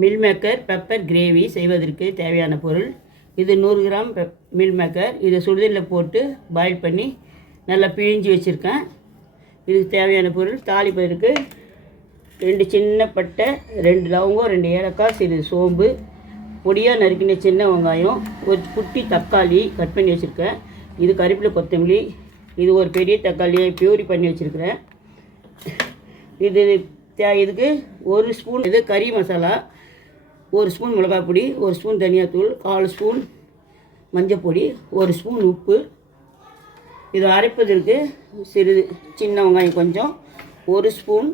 Meal Maker pepper gravy செய்வதற்கு தேவையான பொருள். இது நூறு கிராம் பெப் மில் மேக்கர் இதை சுடுதண்ணில் போட்டு பாயில் பண்ணி நல்லா பிழிஞ்சு வச்சுருக்கேன். இதுக்கு தேவையான பொருள் தாளிப்பதற்கு ரெண்டு சின்ன பட்டை ரெண்டு லவங்கம் ரெண்டு ஏலக்காய் சிறு சோம்பு பொடியாக நறுக்கின சின்ன வெங்காயம் ஒரு குட்டி தக்காளி கட் பண்ணி வச்சுருக்கேன். இது கருவேப்பிலை கொத்தமல்லி. இது ஒரு பெரிய தக்காளியை பியூரி பண்ணி வச்சுருக்கிறேன். இது தே- இதுக்கு ஒரு ஸ்பூன் இது கறி மசாலா. ஒரு ஸ்பூன் மிளகாய் பொடி ஒரு ஸ்பூன் தனியாத்தூள் கால் ஸ்பூன் மஞ்சப்பொடி ஒரு ஸ்பூன் உப்பு. இது அரைப்பதற்கு சிறிது சின்ன வெங்காயம் கொஞ்சம் ஒரு ஸ்பூன்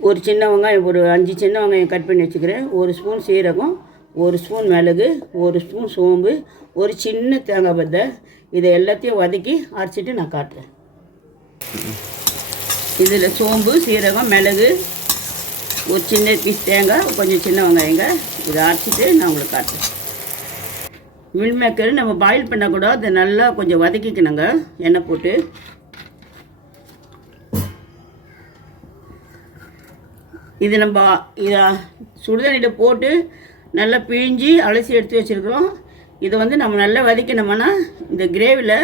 ஒரு சின்ன வெங்காயம் ஒரு அஞ்சு சின்ன வெங்காயம் கட் பண்ணி வச்சுக்கிறேன். ஒரு ஸ்பூன் சீரகம் ஒரு ஸ்பூன் மிளகு ஒரு ஸ்பூன் சோம்பு ஒரு சின்ன தேங்காய் பத்தை. இதை எல்லாத்தையும் வதக்கி அரைச்சிட்டு நான் காட்டுறேன். இதில் சோம்பு சீரகம் மிளகு ஒரு சின்ன பீஸ் தேங்காய் கொஞ்சம் சின்ன வெங்காயங்க. இதை அரைச்சிட்டு நான் உங்களுக்கு காட்டுறேன். மில் மேக்கர் நம்ம பாயில் பண்ணால் கூட அதை நல்லா கொஞ்சம் வதக்கிக்கணுங்க. எண்ணெய் போட்டு. இது நம்ம இதை சுடுதண்ணியில் போட்டு நல்லா பிழிஞ்சு அலசி எடுத்து வச்சுருக்குறோம். இதை வந்து நம்ம நல்லா வதக்கினோம்னா இந்த கிரேவியில்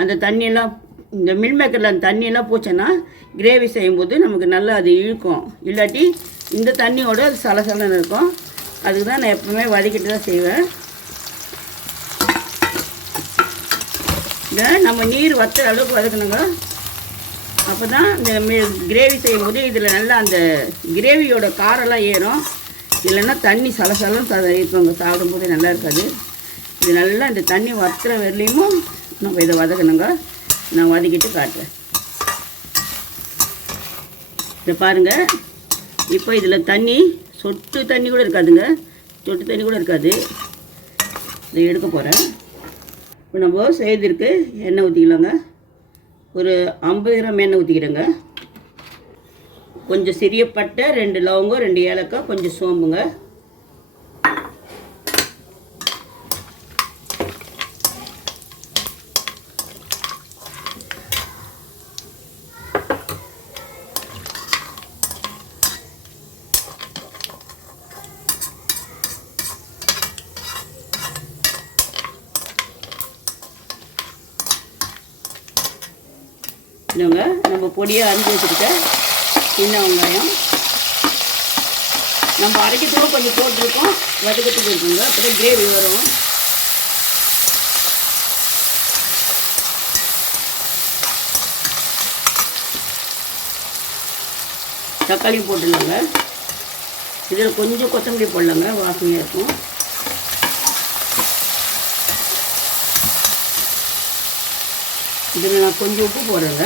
அந்த தண்ணியெல்லாம் இந்த மில்மேக்கரில் அந்த தண்ணியெல்லாம் போச்சுன்னா கிரேவி செய்யும்போது நமக்கு நல்லா அது இழுக்கும். இல்லாட்டி இந்த தண்ணியோட அது சலசலன்னு இருக்கும். அதுக்கு தான் நான் எப்பவுமே வதக்கிட்டு தான் செய்வேன். இதை நம்ம நீர் வத்துற அளவுக்கு வதக்கணுங்க. அப்போ தான் இந்த கிரேவி செய்யும்போது இதில் நல்லா அந்த கிரேவியோட காரெல்லாம் ஏறும். இல்லைன்னா தண்ணி சலசலம் த இருப்பாங்க சாப்பிடும்போது நல்லா இருக்காது. இது நல்லா இந்த தண்ணி வத்துற வரலையும் நம்ம இதை வதக்கணுங்க. நான் வதக்கிட்டு காட்டுறேன். இதை பாருங்கள் இப்போ இதில் தண்ணி சொட்டு தண்ணி கூட இருக்காதுங்க. சொட்டு தண்ணி கூட இருக்காது. இதை எடுக்க போகிறேன் இப்போ நம்ம செய்திருக்கு எண்ணெய் ஊற்றிக்கலாங்க ஒரு ஐம்பது கிராம் எண்ணெய் ஊற்றிக்கிறேங்க கொஞ்சம் சிறிய பட்டை ரெண்டு லவங்கம் ரெண்டு ஏலக்காய் கொஞ்சம் சோம்புங்க. இதுங்க நம்ம பொடியாக அரிஞ்சு வச்சுக்கிட்ட சின்ன வெங்காயம். நம்ம அரைக்கிறதுக்கும் கொஞ்சம் போட்டிருக்கோம் வதக்கத்துக்கு இருக்குங்க அப்புறம் கிரேவி வரும். தக்காளியும் போட்டுடலாங்க. இதில் கொஞ்சம் கொத்தமல்லி போடலாங்க வாசனையாக இருக்கும். இதில் நான் கொஞ்சம் உப்பு போடுறேங்க.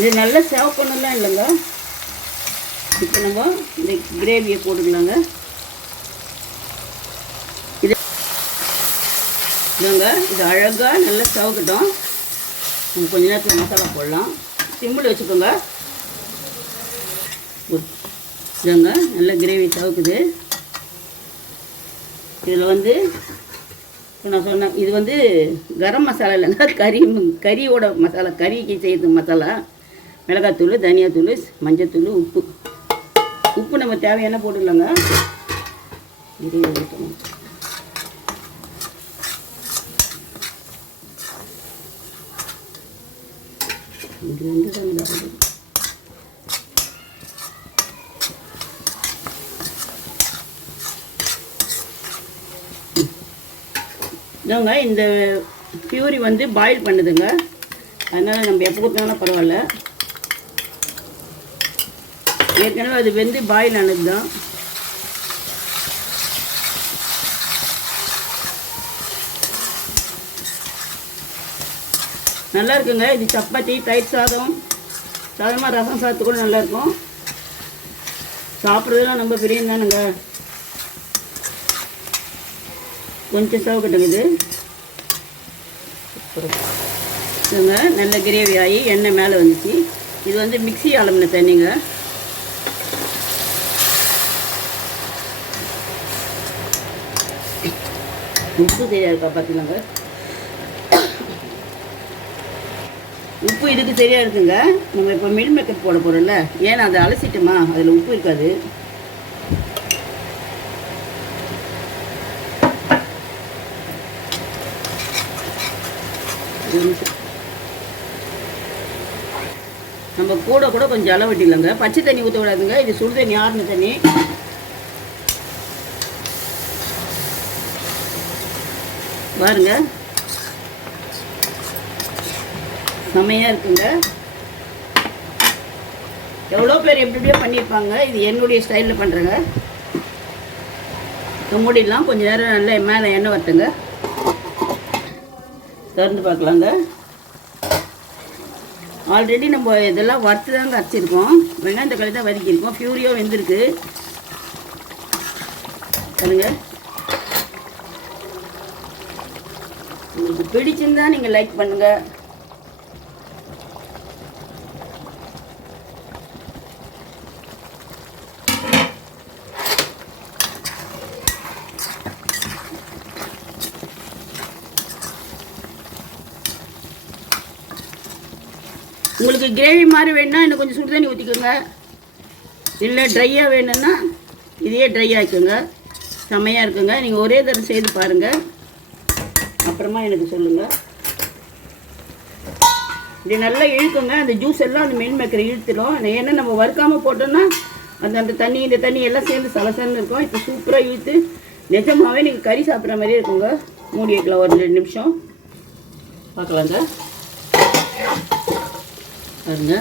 இது நல்லா சேவ் பண்ணலாம் இல்லைங்க. இப்போ நம்ம இந்த கிரேவியை போட்டுக்கலாங்க. இதுங்க இது அழகாக நல்லா சவுக்கட்டும். கொஞ்ச நேரத்தில் மசாலா போடலாம். சிம்பிள் வச்சுக்கோங்க. உப். இதுங்க நல்ல கிரேவி சவுக்குது. இதில் வந்து இப்போ நான் சொன்னேன் இது வந்து கரம் மசாலா இல்லைங்க கறி கறியோட மசாலா கறிக்கு செய்யறது மசாலா. மிளகாத்தூள் தனியாத்தூள் மஞ்சத்தூள் உப்பு. உப்பு நம்ம தேவையான போட்டுக்கலாங்க. கிரேவி இது. ரெண்டு தான் இந்த பியூரி வந்து பாயில் பண்ணுதுங்க. அதனால் நம்ம எப்போ கொடுத்தாலும் பரவாயில்ல. ஏற்கனவே அது வெந்து பாயில் ஆனது தான் நல்லா இருக்குங்க இது சப்பாத்தி தயிர் சாதம் சாதமாக ரசம் சாதத்து கூட நல்லாயிருக்கும் சாப்பிட்றதுலாம் ரொம்ப பிரியம் தானுங்க. கொஞ்சம் சவுக்கட்டுங்க இது. இதுங்க நல்ல கிரேவி ஆகி எண்ணெய் மேலே வந்துச்சு. இது வந்து மிக்ஸி அலம்பின தண்ணிங்க. உப்பு தெரியாதுக்கா இருக்கா உப்பு இதுக்கு சரியாக இருக்குங்க? நம்ம இப்போ மில் மேக்கப் போட போகிறோம்ல ஏன்னா அதை அலசிட்டோமா? அதில் உப்பு இருக்காது. நம்ம கூட கூட கொஞ்சம் அளவு பச்சை தண்ணி ஊற்ற விடாதுங்க இது சுடு தண்ணி ஆறுன தண்ணி. பாருங்க. செமையாக இருக்குங்க. எவ்வளோ பேர் எப்படி எப்படியோ பண்ணியிருப்பாங்க. இது என்னுடைய ஸ்டைலில் பண்ணுறேங்க மூடிடலாம். கொஞ்சம் நேரம் நல்லா மேலே எண்ணெய் வரட்டுங்க. திறந்து பார்க்கலாங்க. ஆல்ரெடி நம்ம இதெல்லாம் வறுத்து தாங்க அரைச்சிருக்கோம். வெங்காயம் தக்காளி தான் வதக்கியிருக்கோம். ஃபியூரியோ வெந்திருக்கு. பாருங்க. உங்களுக்கு பிடிச்சிருந்தா நீங்கள் லைக் பண்ணுங்கள் உங்களுக்கு கிரேவி மாதிரி வேணும்னா இன்னும் கொஞ்சம் சுடு தண்ணி ஊற்றிக்கோங்க இல்லை ட்ரையாக வேணும்னா இதையே ட்ரை ஆக்கிக்கோங்க. செம்மையாக இருக்குங்க. நீங்கள் ஒரே தடவை செய்து பாருங்கள் அப்புறமா எனக்கு சொல்லுங்கள் இது நல்லா இழுக்குங்க. அந்த ஜூஸ் எல்லாம் அந்த மீன் மேக்கரை இழுத்துடும் ஏன்னா நம்ம வறுக்காமல் போட்டோம்னா அந்த அந்த தண்ணி இந்த தண்ணி எல்லாம் சேர்ந்து சலசலன்னு இருக்கும். இப்போ சூப்பராக இழுத்து நிஜமாகவே நீங்கள் கறி சாப்பிட்ற மாதிரியே இருக்குங்க. மூடி வைக்கலாம். ஒரு ரெண்டு நிமிஷம். பார்க்கலாங்க. பாருங்க.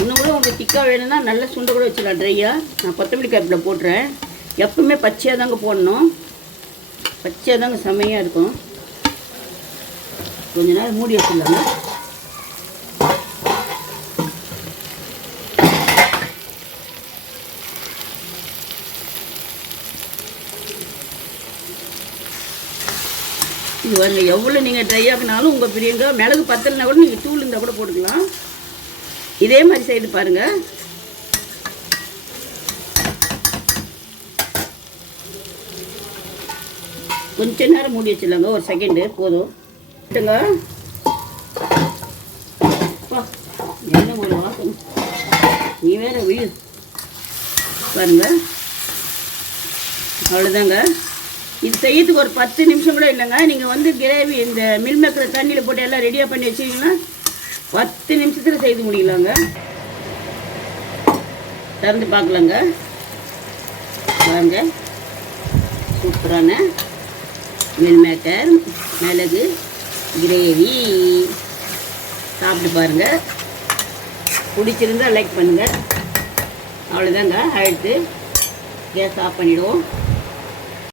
இன்னும் கூட உங்களுக்கு திக்காக வேணும்னா நல்ல சுண்டை கூட வச்சிடலாம் ட்ரையாக நான் கொத்தமல்லி கருப்பில் போட்டுறேன். எப்பவுமே பச்சையாக தாங்க போடணும். பச்சையாக தாங்க செம்மையாக இருக்கும். கொஞ்ச நேரம் மூடி வச்சிடலாங்க. இது வரல எவ்வளோ நீங்கள் ட்ரை ஆகினாலும் உங்கள் பிரியங்கோ மிளகு பத்தலைனா கூட நீங்கள் தூள் இருந்தால் கூட போட்டுக்கலாம். இதே மாதிரி செய்து பாருங்கள் கொஞ்ச நேரம் மூடி வச்சிடலாங்க. ஒரு செகண்டு போதும். விட்டுங்க அப்பா, என்ன ஒரு வாசம். நீ வேற வீடு பாருங்க. அவ்வளோதாங்க இது செய்யறதுக்கு ஒரு பத்து நிமிஷம் கூட இல்லைங்க. நீங்கள் வந்து கிரேவி இந்த மில் மேக்கரை தண்ணியில் போட்டு எல்லாம் ரெடியாக பண்ணி வச்சிங்கன்னா பத்து நிமிஷத்தில் செய்து முடியலாங்க. திறந்து பார்க்கலாங்க. பாருங்க சூப்பரான மில் மேக்கர் மிளகு கிரேவி சாப்பிட்டு பாருங்கள் பிடிச்சிருந்தா லைக் பண்ணுங்கள் அவ்வளோதாங்க அடுத்து கேஸ் ஆஃப் பண்ணிவிடுவோம்